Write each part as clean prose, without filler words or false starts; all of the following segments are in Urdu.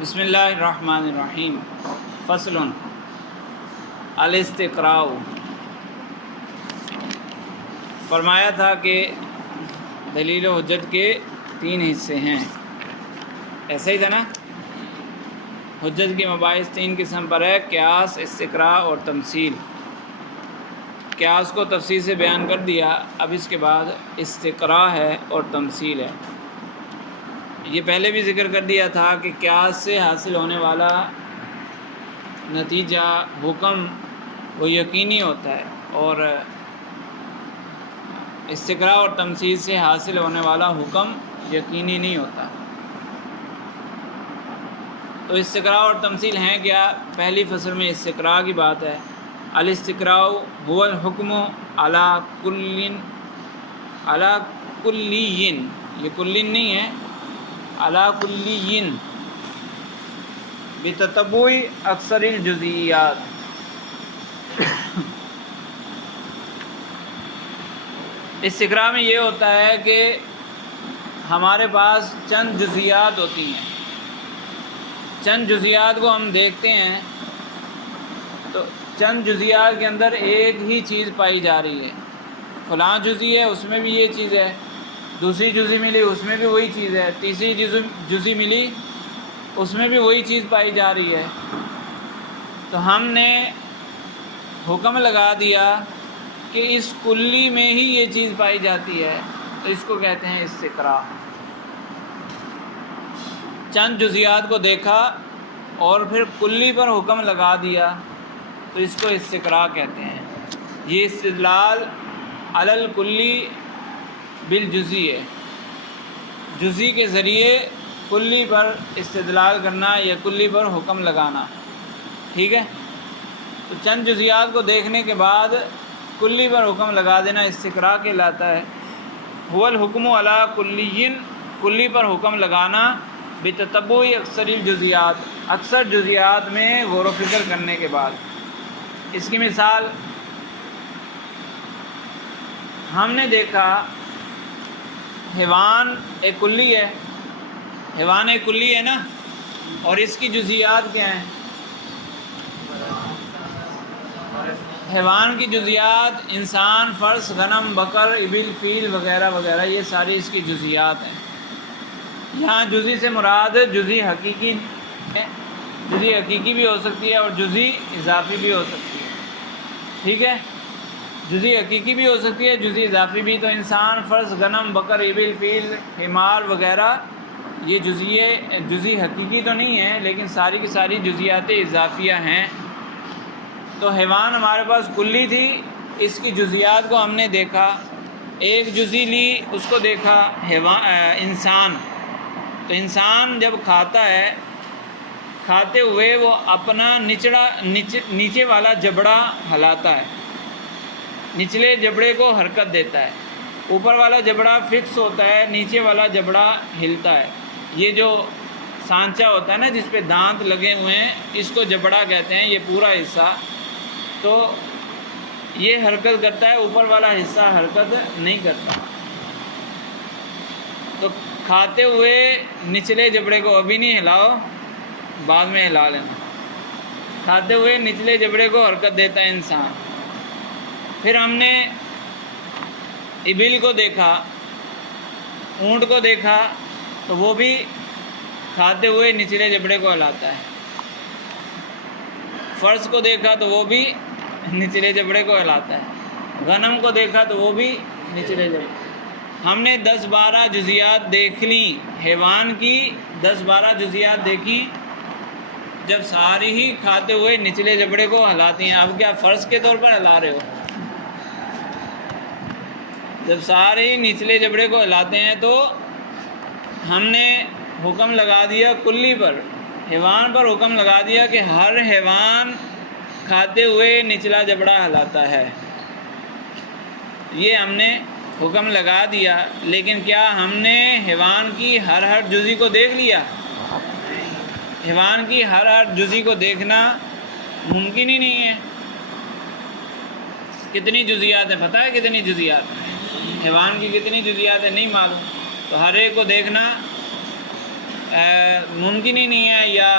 بسم اللہ الرحمن الرحیم۔ فصل الاستقراء۔ فرمایا تھا کہ دلیل و حجت کے 3 حصے ہیں، ایسا ہی تھا نا؟ حجت کی مباحث 3 قسم پر ہے: قیاس، استقراء اور تمثیل۔ قیاس کو تفصیل سے بیان کر دیا، اب اس کے بعد استقراء ہے اور تمثیل ہے۔ یہ پہلے بھی ذکر کر دیا تھا کہ قیاس سے حاصل ہونے والا نتیجہ، حکم، وہ یقینی ہوتا ہے، اور استقراء اور تمثیل سے حاصل ہونے والا حکم یقینی نہیں ہوتا۔ تو استقراء اور تمثیل ہیں کیا؟ پہلی فصل میں استقراء کی بات ہے۔ الاستقراء هو الحکم علی کلین، یہ کلین نہیں ہے، علی کلین بتتبع اکثر الجزئیات۔ استقراء میں یہ ہوتا ہے کہ ہمارے پاس چند جزئیات ہوتی ہیں، چند جزئیات کو ہم دیکھتے ہیں تو چند جزئیات کے اندر ایک ہی چیز پائی جا رہی ہے۔ فلاں جزئی ہے، اس میں بھی یہ چیز ہے، دوسری جزئی ملی، اس میں بھی وہی چیز ہے، تیسری جزئی ملی، اس میں بھی وہی چیز پائی جا رہی ہے۔ تو ہم نے حکم لگا دیا کہ اس کلی میں ہی یہ چیز پائی جاتی ہے، تو اس کو کہتے ہیں استقراء۔ چند جزئیات کو دیکھا اور پھر کلی پر حکم لگا دیا، تو اس کو استقراء کہتے ہیں۔ یہ استدلال علی الکلی بالجزئی ہے، جزئی کے ذریعے کلی پر استدلال کرنا یا کلی پر حکم لگانا، ٹھیک ہے؟ تو چند جزئیات کو دیکھنے کے بعد کلی پر حکم لگا دینا استقراء کہلاتا ہے۔ هو الحکم علی کلین، کلی پر حکم لگانا، بتتبع اکثر الجزئیات، اکثر جزئیات میں غور و فکر کرنے کے بعد۔ اس کی مثال ہم نے دیکھا، حیوان ایک کلی ہے، حیوان ایک کلی ہے نا، اور اس کی جزئیات کیا ہیں؟ حیوان کی جزئیات انسان، فرس، غنم، بکر، ابل، فیل وغیرہ وغیرہ، یہ ساری اس کی جزئیات ہیں۔ یہاں جزئی سے مراد جزئی حقیقی ہے، جزئی حقیقی بھی ہو سکتی ہے اور جزئی اضافی بھی ہو سکتی ہے، ٹھیک ہے؟ جزئی حقیقی بھی ہو سکتی ہے، جزئی اضافی بھی۔ تو انسان، فرس، غنم، بکر، ابل، فیل، حمار وغیرہ، یہ جزئی حقیقی تو نہیں ہے، لیکن ساری کی ساری جزئیات اضافیہ ہیں۔ تو حیوان ہمارے پاس کلی تھی، اس کی جزئیات کو ہم نے دیکھا، ایک جزئی لی، اس کو دیکھا انسان۔ تو انسان جب کھاتا ہے، کھاتے ہوئے وہ اپنا نیچے والا جبڑا ہلاتا ہے، نچلے جبڑے کو حرکت دیتا ہے، اوپر والا جبڑا فکس ہوتا ہے، نیچے والا جبڑا ہلتا ہے۔ یہ جو سانچہ ہوتا ہے نا جس پہ دانت لگے ہوئے ہیں، اس کو جبڑا کہتے ہیں، یہ پورا حصہ تو یہ حرکت کرتا ہے، اوپر والا حصہ حرکت نہیں کرتا۔ تو کھاتے ہوئے نچلے جبڑے کو ابھی نہیں ہلاؤ، بعد میں ہلا لینا۔ کھاتے ہوئے نچلے جبڑے کو حرکت دیتا ہے انسان۔ پھر ہم نے ابل کو دیکھا، اونٹ کو دیکھا، تو وہ بھی کھاتے ہوئے نچلے جبڑے کو ہلاتا ہے۔ فرس کو دیکھا تو وہ بھی نچلے جبڑے کو ہلاتا ہے۔ غنم کو دیکھا تو وہ بھی نچلے جبڑے۔ ہم نے 10-12 جزئیات دیکھ لیں، حیوان کی 10-12 جزئیات دیکھی، جب ساری ہی کھاتے ہوئے نچلے جبڑے کو ہلاتی ہیں۔ اب کیا فرض کے طور پر ہلا رہے ہو؟ جب سارے ہی نچلے جبڑے کو ہلاتے ہیں تو ہم نے حکم لگا دیا کلی پر، حیوان پر حکم لگا دیا کہ ہر حیوان کھاتے ہوئے نچلا جبڑا ہلاتا ہے۔ یہ ہم نے حکم لگا دیا، لیکن کیا ہم نے حیوان کی ہر جزئی کو دیکھ لیا؟ حیوان کی ہر جزئی کو دیکھنا ممکن ہی نہیں ہے۔ کتنی جزئیات ہیں پتہ ہے؟ کتنی جزئیات ہیں حیوان کی؟ کتنی جزئیات ہیں نہیں معلوم۔ تو ہر ایک کو دیکھنا ممکن ہی نہیں ہے یا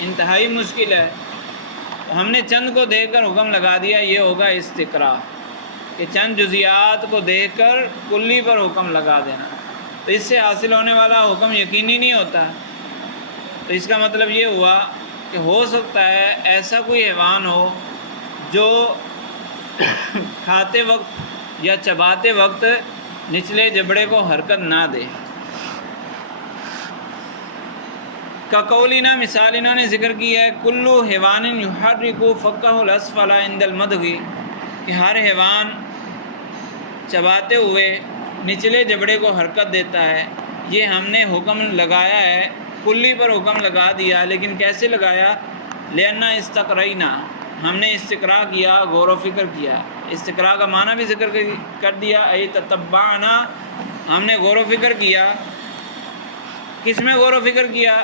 انتہائی مشکل ہے، ہم نے چند کو دیکھ کر حکم لگا دیا، یہ ہوگا استقراء، کہ چند جزیات کو دیکھ کر کلی پر حکم لگا دینا، تو اس سے حاصل ہونے والا حکم یقینی نہیں ہوتا۔ تو اس کا مطلب یہ ہوا کہ ہو سکتا ہے ایسا کوئی حیوان ہو جو کھاتے وقت یا چباتے وقت نچلے جبڑے کو حرکت نہ دے۔ کا قولینا مثال انہوں نے ذکر کی ہے، کلو حیوان یحرک فکہ الاسفل عند المدغ، کہ ہر حیوان چباتے ہوئے نچلے جبڑے کو حرکت دیتا ہے۔ یہ ہم نے حکم لگایا ہے، کلی پر حکم لگا دیا، لیکن کیسے لگایا؟ لأننا استقرئنا، ہم نے استقراء کیا، غور و فکر کیا۔ استقراء کا معنی بھی ذکر کر دیا، ای تتبعنا، ہم نے غور و فکر کیا۔ کس میں غور و فکر کیا؟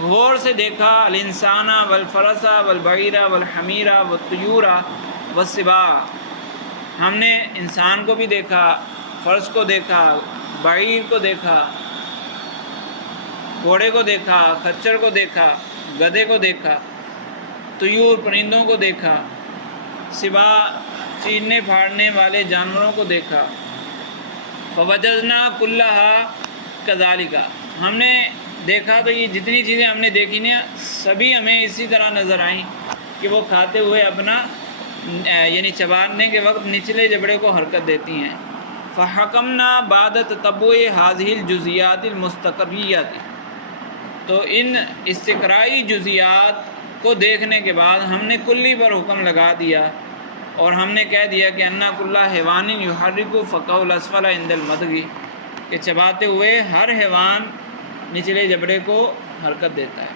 غور سے دیکھا، الانسان والفرس والبعیر والحمیر والطیور والسباع، ہم نے انسان کو بھی دیکھا، فرس کو دیکھا، بعیر کو دیکھا، گھوڑے کو دیکھا، خچر کو دیکھا، گدھے کو دیکھا، طیور پرندوں کو دیکھا، سباع چیرنے پھاڑنے والے جانوروں کو دیکھا۔ فوجدنا کلھا کذالک، ہم نے دیکھا تو یہ جتنی چیزیں ہم نے دیکھی نا سبھی ہمیں اسی طرح نظر آئیں کہ وہ کھاتے ہوئے اپنا یعنی چبانے کے وقت نچلے جبڑے کو حرکت دیتی ہیں۔ فحکمنا بعد تتبع هذه الجزیات المستقریۃ، تو ان استقرائی جزیات کو دیکھنے کے بعد ہم نے کلی پر حکم لگا دیا، اور ہم نے کہہ دیا کہ انا کل حیوان یحرک فکہ الاسفل عند المدغ، کہ چباتے ہوئے ہر حیوان نچلے جبڑے کو حرکت دیتا ہے۔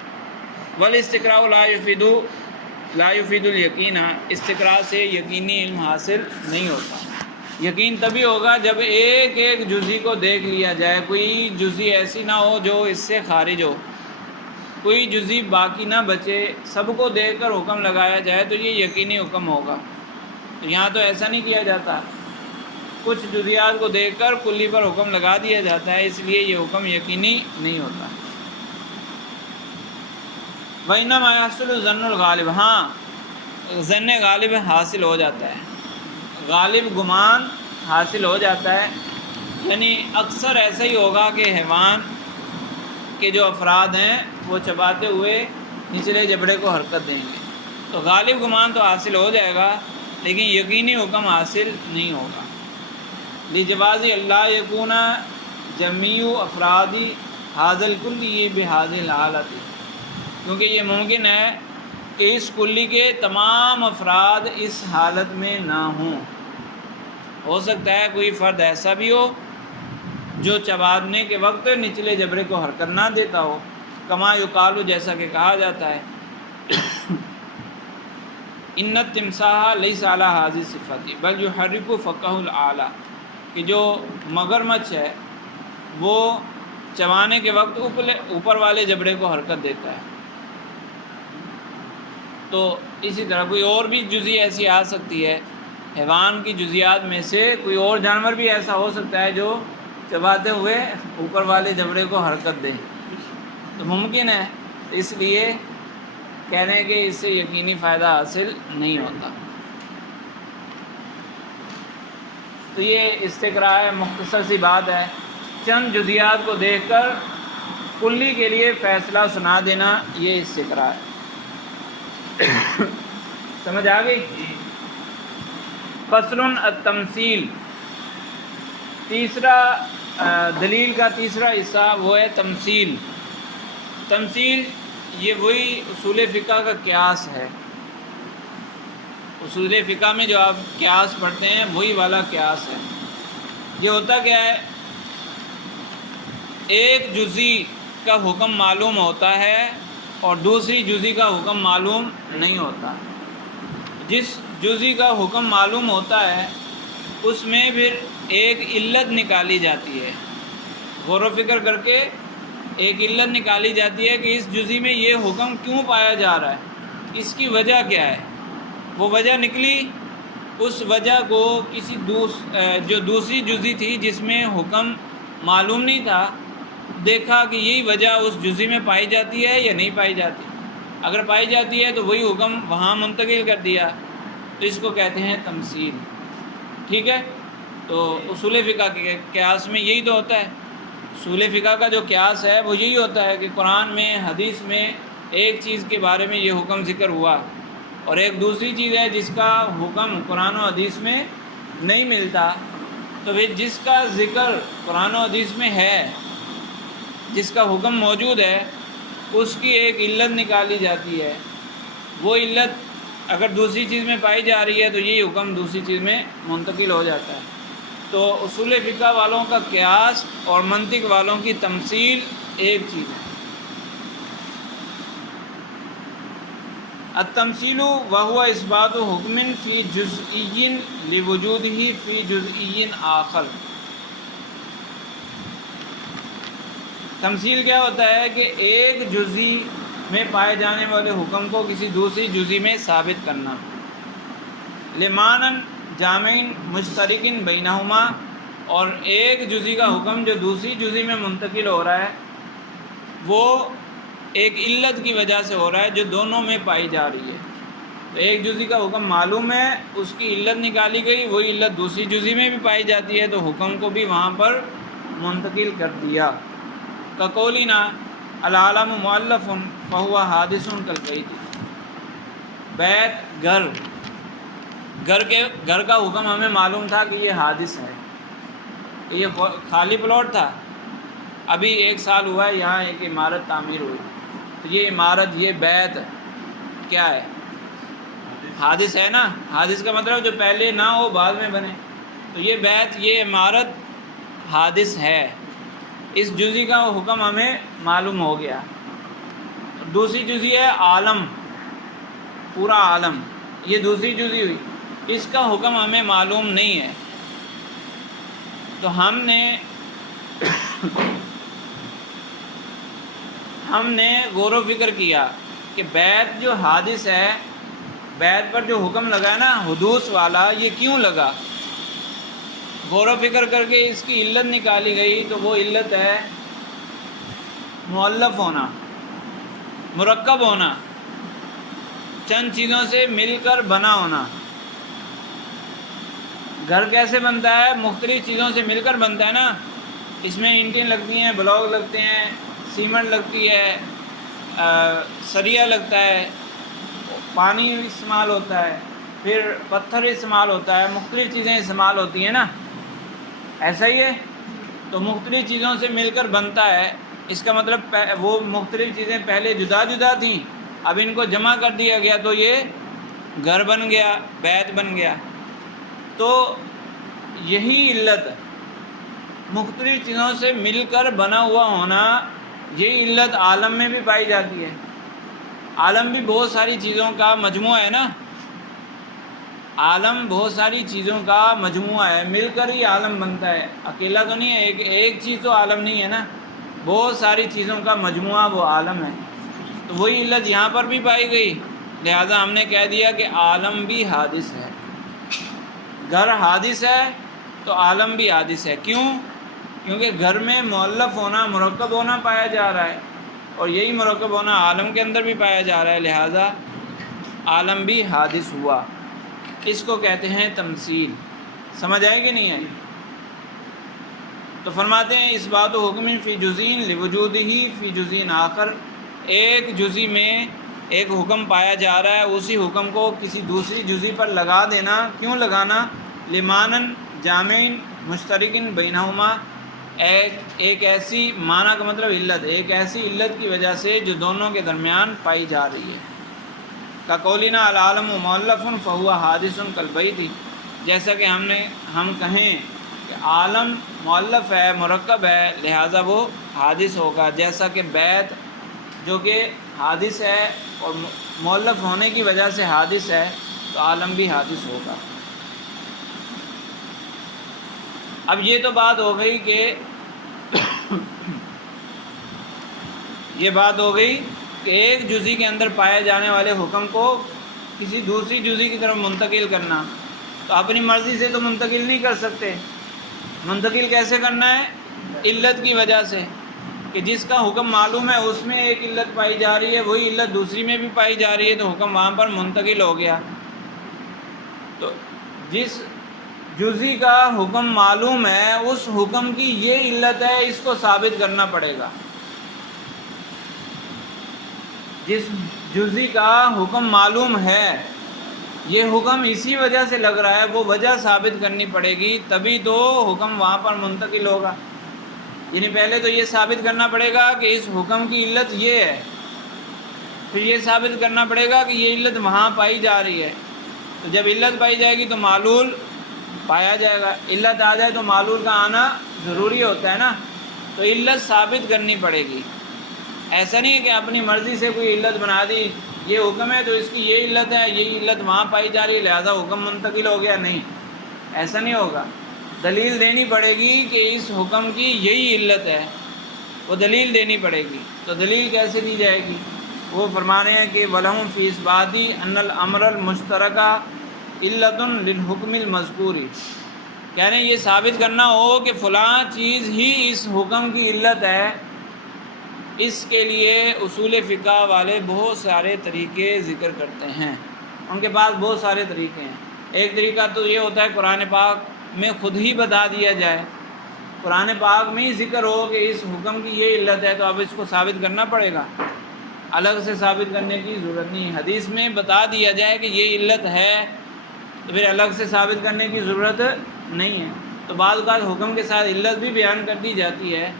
والاستقراء لا یفید الیقین، استقراء سے یقینی علم حاصل نہیں ہوتا۔ یقین تبھی ہوگا جب ایک ایک جزی کو دیکھ لیا جائے، کوئی جزی ایسی نہ ہو جو اس سے خارج ہو، کوئی جزی باقی نہ بچے، سب کو دیکھ کر حکم لگایا جائے تو یہ یقینی حکم ہوگا۔ تو یہاں تو ایسا نہیں کیا جاتا، کچھ جزیات کو دیکھ کر کلی پر حکم لگا دیا جاتا ہے، اس لیے یہ حکم یقینی نہیں ہوتا۔ وَإِنَّمَا يَحْصُلُ الظَّنُّ الْغَالِبُ، ہاں ظن غالب حاصل ہو جاتا ہے، غالب گمان حاصل ہو جاتا ہے، یعنی اکثر ایسا ہی ہوگا کہ حیوان کے جو افراد ہیں وہ چباتے ہوئے نچلے جبڑے کو حرکت دیں گے، تو غالب گمان تو حاصل ہو جائے گا لیکن یقینی حکم حاصل نہیں ہوگا۔ لجواز اللہ یکون جمیع افرادی حاضل کلی بحاضل حالت، کیونکہ یہ ممکن ہے کہ اس کلی کے تمام افراد اس حالت میں نہ ہوں۔ ہو سکتا ہے کوئی فرد ایسا بھی ہو جو چبانے کے وقت نچلے جبڑے کو حرکت نہ دیتا ہو، کما یقال، جیسا کہ کہا جاتا ہے، ان التمساح لیس علی ھذی صفۃ بل یحرک فکہ الاعلی، کہ جو مگرمچھ ہے وہ چبانے کے وقت اوپر والے جبڑے کو حرکت دیتا ہے۔ تو اسی طرح کوئی اور بھی جزی ایسی آ سکتی ہے، حیوان کی جزیات میں سے کوئی اور جانور بھی ایسا ہو سکتا ہے جو چباتے ہوئے اوپر والے جبڑے کو حرکت دے، تو ممکن ہے، اس لیے کہہ رہے ہیں کہ اس سے یقینی فائدہ حاصل نہیں ہوتا۔ تو یہ استقراء ہے، مختصر سی بات ہے، چند جزیات کو دیکھ کر کلی کے لیے فیصلہ سنا دینا، یہ استقراء ہے۔ سمجھ آ گئی؟ فصل التمثیل، تیسرا دلیل کا تیسرا حصہ وہ ہے تمثیل۔ تمثیل یہ وہی اصول فقہ کا قیاس ہے، اصول فقہ میں جو آپ قیاس پڑھتے ہیں وہی والا قیاس ہے۔ یہ ہوتا کیا ہے، ایک جزی کا حکم معلوم ہوتا ہے اور دوسری جزی کا حکم معلوم نہیں ہوتا۔ جس جزی کا حکم معلوم ہوتا ہے اس میں پھر ایک علت نکالی جاتی ہے، غور و فکر کر کے ایک علت نکالی جاتی ہے کہ اس جزی میں یہ حکم کیوں پایا جا رہا ہے، اس کی وجہ کیا ہے۔ وہ وجہ نکلی، اس وجہ کو کسی جو دوسری جزی تھی جس میں حکم معلوم نہیں تھا، دیکھا کہ یہی وجہ اس جزی میں پائی جاتی ہے یا نہیں پائی جاتی، اگر پائی جاتی ہے تو وہی حکم وہاں منتقل کر دیا، تو اس کو کہتے ہیں تمثیل۔ ٹھیک ہے، تو اصول فقہ کے قیاس میں یہی تو ہوتا ہے، اصول فقہ کا جو قیاس ہے وہ یہی ہوتا ہے کہ قرآن میں حدیث میں ایک چیز کے بارے میں یہ حکم ذکر ہوا اور ایک دوسری چیز ہے جس کا حکم قرآن و حدیث میں نہیں ملتا، تو پھر جس کا ذکر قرآن و حدیث میں ہے، جس کا حکم موجود ہے، اس کی ایک علت نکالی جاتی ہے، وہ علت اگر دوسری چیز میں پائی جا رہی ہے تو یہی حکم دوسری چیز میں منتقل ہو جاتا ہے۔ تو اصول فقہ والوں کا قیاس اور منطق والوں کی تمثیل ایک چیز ہے۔ التمثیل وهو اثبات حکم فی جزئی لوجودہ فی جزئی آخر۔ تمثیل کیا ہوتا ہے کہ ایک جزئی میں پائے جانے والے حکم کو کسی دوسری جزئی میں ثابت کرنا، لمانن جامعین مشترکن بینہما، اور ایک جزئی کا حکم جو دوسری جزئی میں منتقل ہو رہا ہے وہ ایک علت کی وجہ سے ہو رہا ہے جو دونوں میں پائی جا رہی ہے۔ تو ایک جزئی کا حکم معلوم ہے، اس کی علت نکالی گئی، وہی علت دوسری جزئی میں بھی پائی جاتی ہے، تو حکم کو بھی وہاں پر منتقل کر دیا۔ کقولنا العالم مؤلف فہو حادث کالبیت، بیت گھر کا حکم ہمیں معلوم تھا کہ یہ حادث ہے، کہ یہ خالی پلاٹ تھا، ابھی 1 سال ہوا ہے یہاں ایک عمارت تعمیر ہوئی، تو یہ عمارت، یہ بیت کیا ہے؟ حادث ہے نا۔ حادث کا مطلب جو پہلے نہ ہو بعد میں بنے، تو یہ بیت، یہ عمارت حادث ہے، اس جزئی کا حکم ہمیں معلوم ہو گیا۔ دوسری جزئی ہے عالم، پورا عالم، یہ دوسری جزئی ہوئی، اس کا حکم ہمیں معلوم نہیں ہے، تو ہم نے غور و فکر کیا کہ بیت جو حادث ہے، بیت پر جو حکم لگا ہے نا حدوث والا، یہ کیوں لگا؟ غور و فکر کر کے اس کی علت نکالی گئی، تو وہ علت ہے مؤلف ہونا، مرکب ہونا، چند چیزوں سے مل کر بنا ہونا۔ گھر کیسے بنتا ہے؟ مختلف چیزوں سے مل کر بنتا ہے نا، اس میں اینٹیں لگتی ہیں، بلاک لگتے ہیں، سیمنٹ لگتی ہے، سریا لگتا ہے، پانی استعمال ہوتا ہے، پھر پتھر استعمال ہوتا ہے، مختلف چیزیں استعمال ہوتی ہیں نا، ایسا ہی ہے۔ تو مختلف چیزوں سے مل کر بنتا ہے، اس کا مطلب وہ مختلف چیزیں پہلے جدا جدا تھیں، اب ان کو جمع کر دیا گیا تو یہ گھر بن گیا، بیت بن گیا۔ تو یہی علت، مختلف چیزوں سے مل کر بنا ہوا ہونا، یہی علت عالم میں بھی پائی جاتی ہے۔ عالم بھی بہت ساری چیزوں کا مجموعہ ہے نا، عالم بہت ساری چیزوں کا مجموعہ ہے، مل کر ہی عالم بنتا ہے، اکیلا تو نہیں ہے، ایک چیز تو عالم نہیں ہے نا، بہت ساری چیزوں کا مجموعہ وہ عالم ہے۔ تو وہی علت یہاں پر بھی پائی گئی، لہذا ہم نے کہہ دیا کہ عالم بھی حادث ہے۔ گھر حادث ہے تو عالم بھی حادث ہے، کیوں؟ کیونکہ گھر میں مؤلف ہونا، مرکب ہونا پایا جا رہا ہے، اور یہی مرکب ہونا عالم کے اندر بھی پایا جا رہا ہے، لہذا عالم بھی حادث ہوا۔ اس کو کہتے ہیں تمثیل۔ سمجھ آئے کہ نہیں آئی؟ تو فرماتے ہیں اس بات و حکم فی جزئین لوجودہ فی جزئین آخر، ایک جزئی میں ایک حکم پایا جا رہا ہے، اسی حکم کو کسی دوسری جزئی پر لگا دینا، کیوں لگانا؟ لمانن جامعین مشترکن بینہما، ایک ایسی، معنی کا مطلب علت، ایک ایسی علت کی وجہ سے جو دونوں کے درمیان پائی جا رہی ہے۔ کقولنا العالم مؤلف فہو حادث کالبیت، جیسا کہ ہم کہیں کہ عالم مؤلف ہے، مرکب ہے، لہٰذا وہ حادث ہوگا، جیسا کہ بیت جو کہ حادث ہے اور مؤلف ہونے کی وجہ سے حادث ہے، تو عالم بھی حادث ہوگا۔ اب یہ تو بات ہو گئی کہ کہ ایک جزئی کے اندر پائے جانے والے حکم کو کسی دوسری جزئی کی طرف منتقل کرنا، تو اپنی مرضی سے تو منتقل نہیں کر سکتے، منتقل کیسے کرنا ہے؟ علت کی وجہ سے۔ کہ جس کا حکم معلوم ہے اس میں ایک علت پائی جا رہی ہے، وہی علت دوسری میں بھی پائی جا رہی ہے، تو حکم وہاں پر منتقل ہو گیا۔ تو جس جزئی کا حکم معلوم ہے اس حکم کی یہ علت ہے، اس کو ثابت کرنا پڑے گا۔ جس جزئی کا حکم معلوم ہے یہ حکم اسی وجہ سے لگ رہا ہے، وہ وجہ ثابت کرنی پڑے گی، تبھی تو حکم وہاں پر منتقل ہوگا۔ یعنی پہلے تو یہ ثابت کرنا پڑے گا کہ اس حکم کی علت یہ ہے، پھر یہ ثابت کرنا پڑے گا کہ یہ علت وہاں پائی جا رہی ہے۔ تو جب علت پائی جائے گی تو معلول پایا جائے گا، علت آ جائے تو معلول کا آنا ضروری ہوتا ہے نا، تو علت ثابت کرنی پڑے گی۔ ایسا نہیں ہے کہ اپنی مرضی سے کوئی علت بنا دی، یہ حکم ہے تو اس کی یہ علت ہے، یہ علت وہاں پائی جا رہی ہے لہذا حکم منتقل ہو گیا، نہیں، ایسا نہیں ہوگا۔ دلیل دینی پڑے گی کہ اس حکم کی یہی علت ہے، وہ دلیل دینی پڑے گی۔ تو دلیل کیسے دی جائے گی؟ وہ فرما رہے ہیں کہ وَلَهُمْ فِي إِثْبَاتِ أَنَّ الْأَمْرَ الْمُشْتَرَكَ عِلَّةٌ لِلْحُكْمِ الْمَذْكُورِ، کہہ رہے ہیں یہ ثابت کرنا ہو کہ فلاں چیز ہی اس حکم کی علت ہے، اس کے لیے اصول فقہ والے بہت سارے طریقے ذکر کرتے ہیں، ان کے پاس بہت سارے طریقے ہیں۔ ایک طریقہ تو یہ ہوتا ہے قرآن پاک میں خود ہی بتا دیا جائے، قرآن پاک میں ہی ذکر ہو کہ اس حکم کی یہ علت ہے، تو اب اس کو ثابت کرنا پڑے گا، الگ سے ثابت کرنے کی ضرورت نہیں۔ حدیث میں بتا دیا جائے کہ یہ علت ہے تو پھر الگ سے ثابت کرنے کی ضرورت نہیں ہے۔ تو بعض اوقات حکم کے ساتھ علت بھی بیان کر دی جاتی ہے،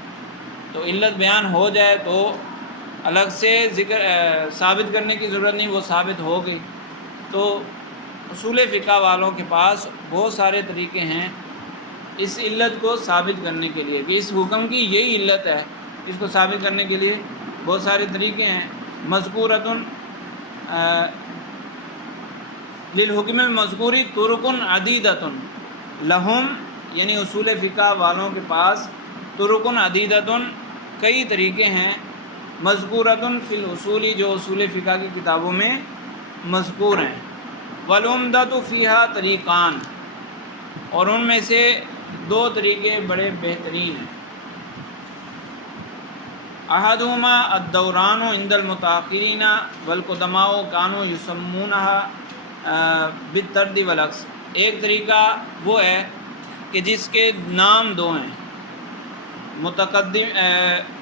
تو علت بیان ہو جائے تو الگ سے ثابت کرنے کی ضرورت نہیں، وہ ثابت ہو گئی۔ تو اصول فقہ والوں کے پاس بہت سارے طریقے ہیں اس علت کو ثابت کرنے کے لیے کہ اس حکم کی یہی علت ہے، اس کو ثابت کرنے کے لیے بہت سارے طریقے ہیں۔ مذکورۃ للحکم المذکوری طرق عدیدۃ لہم، یعنی اصول فقہ والوں کے پاس طرق عدیدۃ کئی طریقے ہیں، مذکورۃ فی الاصول جو اصول فقہ کی کتابوں میں مذکور ہیں، والعمدۃ فیہا طریقان، اور ان میں سے دو طریقے بڑے بہترین ہیں۔ احدہما الدوران عند المتاخرین والقدماء کانوا یسمونها بالطرد والعکس، ایک طریقہ وہ ہے کہ جس کے نام دو ہیں،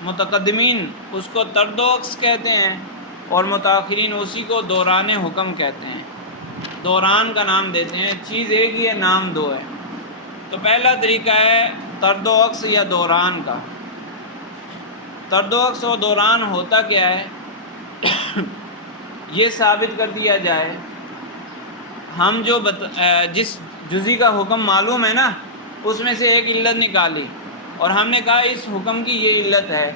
متقدمین اس کو طرد و عکس کہتے ہیں اور متاخرین اسی کو دوران حکم کہتے ہیں، دوران کا نام دیتے ہیں، چیز ایک ہی ہے نام دو ہے۔ تو پہلا طریقہ ہے طرد و عکس یا دوران کا۔ طرد و عکس و دوران ہوتا کیا ہے؟ یہ ثابت کر دیا جائے ہم جو جس جزئی کا حکم معلوم ہے نا اس میں سے ایک علت نکالی اور ہم نے کہا اس حکم کی یہ علت ہے،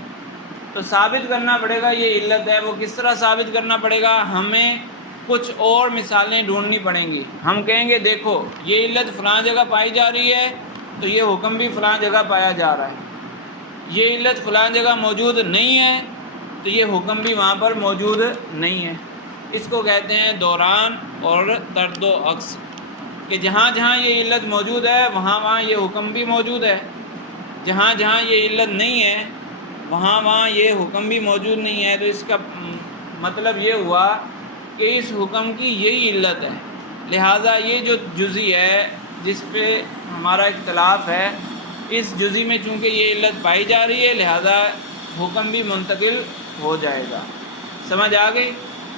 تو ثابت کرنا پڑے گا یہ علت ہے۔ وہ کس طرح ثابت کرنا پڑے گا؟ ہمیں کچھ اور مثالیں ڈھونڈنی پڑیں گی۔ ہم کہیں گے دیکھو یہ علت فلاں جگہ پائی جا رہی ہے تو یہ حکم بھی فلاں جگہ پایا جا رہا ہے، یہ علت فلاں جگہ موجود نہیں ہے تو یہ حکم بھی وہاں پر موجود نہیں ہے۔ اس کو کہتے ہیں دوران اور طرد و عکس، کہ جہاں جہاں یہ علت موجود ہے وہاں وہاں یہ حکم بھی موجود ہے، جہاں جہاں یہ علت نہیں ہے وہاں وہاں یہ حکم بھی موجود نہیں ہے۔ تو اس کا مطلب یہ ہوا کہ اس حکم کی یہی علت ہے، لہٰذا یہ جو جزئی ہے جس پہ ہمارا اختلاف ہے، اس جزئی میں چونکہ یہ علت پائی جا رہی ہے لہٰذا حکم بھی منتقل ہو جائے گا۔ سمجھ آ گئی؟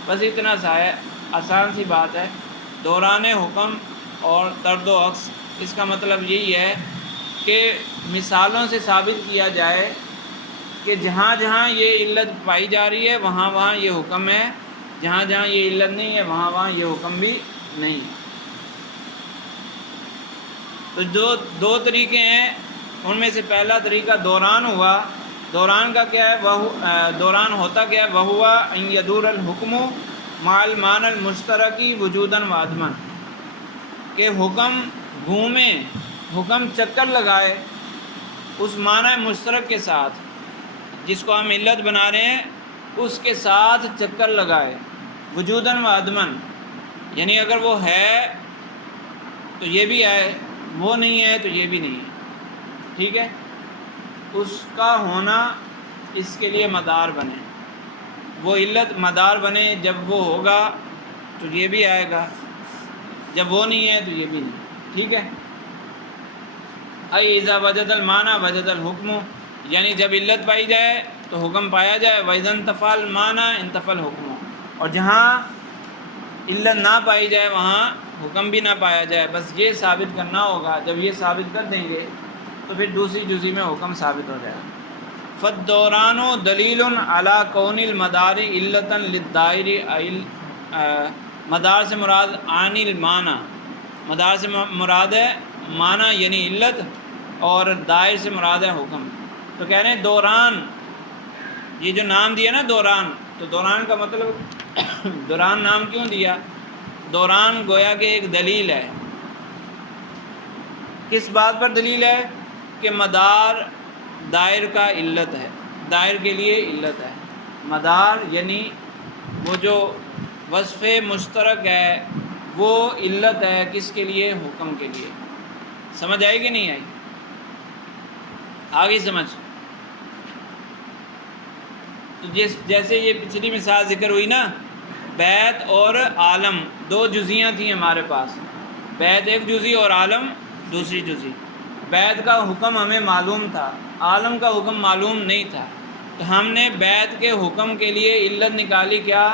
بس اتنا سا ہے، آسان سی بات ہے۔ دوران حکم اور طرد و عکس، اس کا مطلب یہی ہے کہ مثالوں سے ثابت کیا جائے کہ جہاں جہاں یہ علت پائی جا رہی ہے وہاں وہاں یہ حکم ہے، جہاں جہاں یہ علت نہیں ہے وہاں وہاں یہ حکم بھی نہیں ہے۔ تو دو طریقے ہیں، ان میں سے پہلا طریقہ دوران ہوا۔ دوران کا کیا ہے؟ دوران ہوتا کیا ہے؟ وہوا ان یدور الحکم مع المعنی المشترکی وجودا و عدما، کہ حکم گھومے، حکم چکر لگائے اس معنی مشترک کے ساتھ، جس کو ہم علت بنا رہے ہیں اس کے ساتھ چکر لگائے، وجودا و عدما، یعنی اگر وہ ہے تو یہ بھی ہے، وہ نہیں ہے تو یہ بھی نہیں ہے، ٹھیک ہے؟ اس کا ہونا اس کے لیے مدار بنے، وہ علت مدار بنے، جب وہ ہوگا تو یہ بھی آئے گا، جب وہ نہیں ہے تو یہ بھی نہیں، ٹھیک ہے۔ ای اذا وجد المعنی وجد الحکم، یعنی جب علت پائی جائے تو حکم پایا جائے، وَإِذَا انتفى المعنی انتفى الحکم، اور جہاں علت نہ پائی جائے وہاں حکم بھی نہ پایا جائے، بس یہ ثابت کرنا ہوگا۔ جب یہ ثابت کر دیں گے تو پھر دوسری جزی میں حکم ثابت ہو جائے گا۔ فالدوران دلیل علی کون المدار علتا للدائر، مدار سے مراد عن المعنی، مدار سے مراد ہے معنی یعنی علت، اور دائر سے مراد ہے حکم۔ تو کہہ رہے ہیں دوران، یہ جو نام دیا نا دوران، تو دوران کا مطلب دوران نام کیوں دیا؟ دوران گویا کہ ایک دلیل ہے۔ کس بات پر دلیل ہے؟ کہ مدار دائر کا علت ہے، دائر کے لیے علت ہے۔ مدار یعنی وہ جو وصف مشترک ہے وہ علت ہے، کس کے لیے؟ حکم کے لیے۔ سمجھ آئی کہ نہیں آئی؟ آگے سمجھ۔ تو جیسے یہ پچھلی مثال ذکر ہوئی نا، بیت اور عالم دو جزیاں تھیں ہمارے پاس، بیت ایک جزی اور عالم دوسری جزی۔ بیت کا حکم ہمیں معلوم تھا، عالم کا حکم معلوم نہیں تھا، تو ہم نے بیت کے حکم کے لیے علت نکالی، کیا؟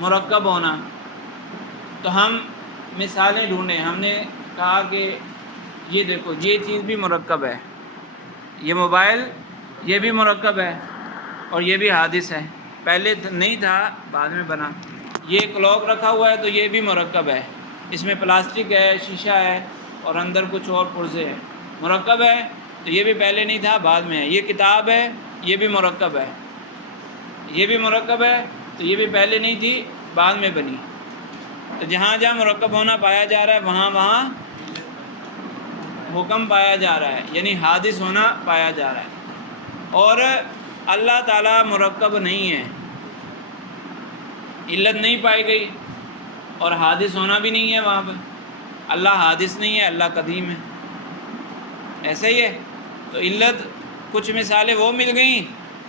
مرکب ہونا۔ تو ہم مثالیں ڈھونڈیں، ہم نے کہا کہ یہ دیکھو یہ چیز بھی مرکب ہے، یہ موبائل یہ بھی مرکب ہے، اور یہ بھی حادث ہے، پہلے نہیں تھا بعد میں بنا۔ یہ کلاک رکھا ہوا ہے تو یہ بھی مرکب ہے، اس میں پلاسٹک ہے، شیشہ ہے، اور اندر کچھ اور پرزے ہیں، مرکب ہے۔ تو یہ بھی پہلے نہیں تھا بعد میں ہے۔ یہ کتاب ہے، یہ بھی مرکب ہے، یہ بھی مرکب ہے، تو یہ بھی پہلے نہیں تھی بعد میں بنی۔ تو جہاں جہاں مرکب ہونا پایا جا رہا ہے وہاں وہاں حکم پایا جا رہا ہے، یعنی حادث ہونا پایا جا رہا ہے۔ اور اللہ تعالیٰ مرکب نہیں ہے، علت نہیں پائی گئی، اور حادث ہونا بھی نہیں ہے وہاں پر۔ اللہ حادث نہیں ہے، اللہ قدیم ہے، ایسا ہی ہے۔ تو علت کچھ مثالیں وہ مل گئیں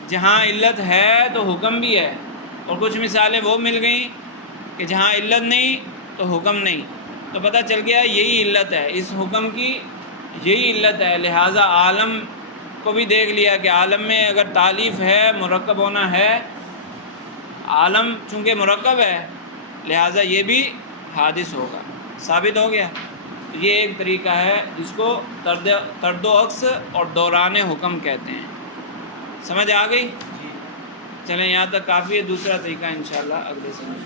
جہاں علت ہے تو حکم بھی ہے، اور کچھ مثالیں وہ مل گئیں کہ جہاں علت نہیں تو حکم نہیں۔ تو پتہ چل گیا یہی علت ہے، اس حکم کی یہی علت ہے۔ لہٰذا عالم کو بھی دیکھ لیا کہ عالم میں اگر تالیف ہے، مرکب ہونا ہے، عالم چونکہ مرکب ہے لہٰذا یہ بھی حادث ہوگا، ثابت ہو گیا۔ تو یہ ایک طریقہ ہے جس کو طرد و عکس اور دوران حکم کہتے ہیں۔ سمجھ آ گئی؟ چلیں یہاں تک کافی ہے، دوسرا طریقہ انشاءاللہ اگلے سمجھ۔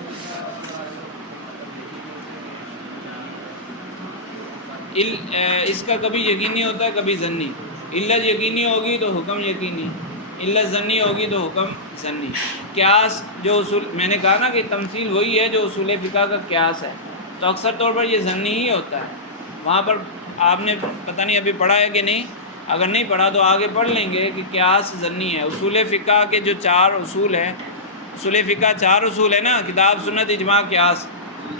اس کا کبھی یقینی ہوتا ہے کبھی ظنی۔ علت یقینی ہوگی تو حکم یقینی، علت ظنی ہوگی تو حکم ظنی۔ قیاس جو اصول میں نے کہا نا کہ تمثیل وہی ہے جو اصول فقہ کا قیاس ہے، تو اکثر طور پر یہ ظنی ہی ہوتا ہے۔ وہاں پر آپ نے پتہ نہیں ابھی پڑھا ہے کہ نہیں، اگر نہیں پڑھا تو آگے پڑھ لیں گے کہ قیاس ظنی ہے۔ اصول فقہ کے جو 4 اصول ہیں، اصول فقہ 4 اصول ہیں نا، کتاب سنت اجماع قیاس،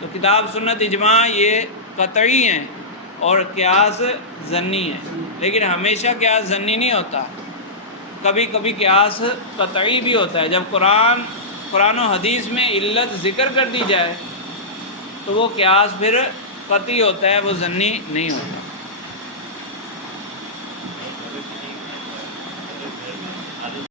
تو کتاب سنت اجماع یہ قطعی ہیں اور قیاس ظنی ہے، لیکن ہمیشہ قیاس ظنی نہیں ہوتا، کبھی کبھی قیاس قطعی بھی ہوتا ہے۔ جب قرآن و حدیث میں علت ذکر کر دی جائے تو وہ قیاس پھر قطعی ہوتا ہے، وہ ظنی نہیں ہوتا۔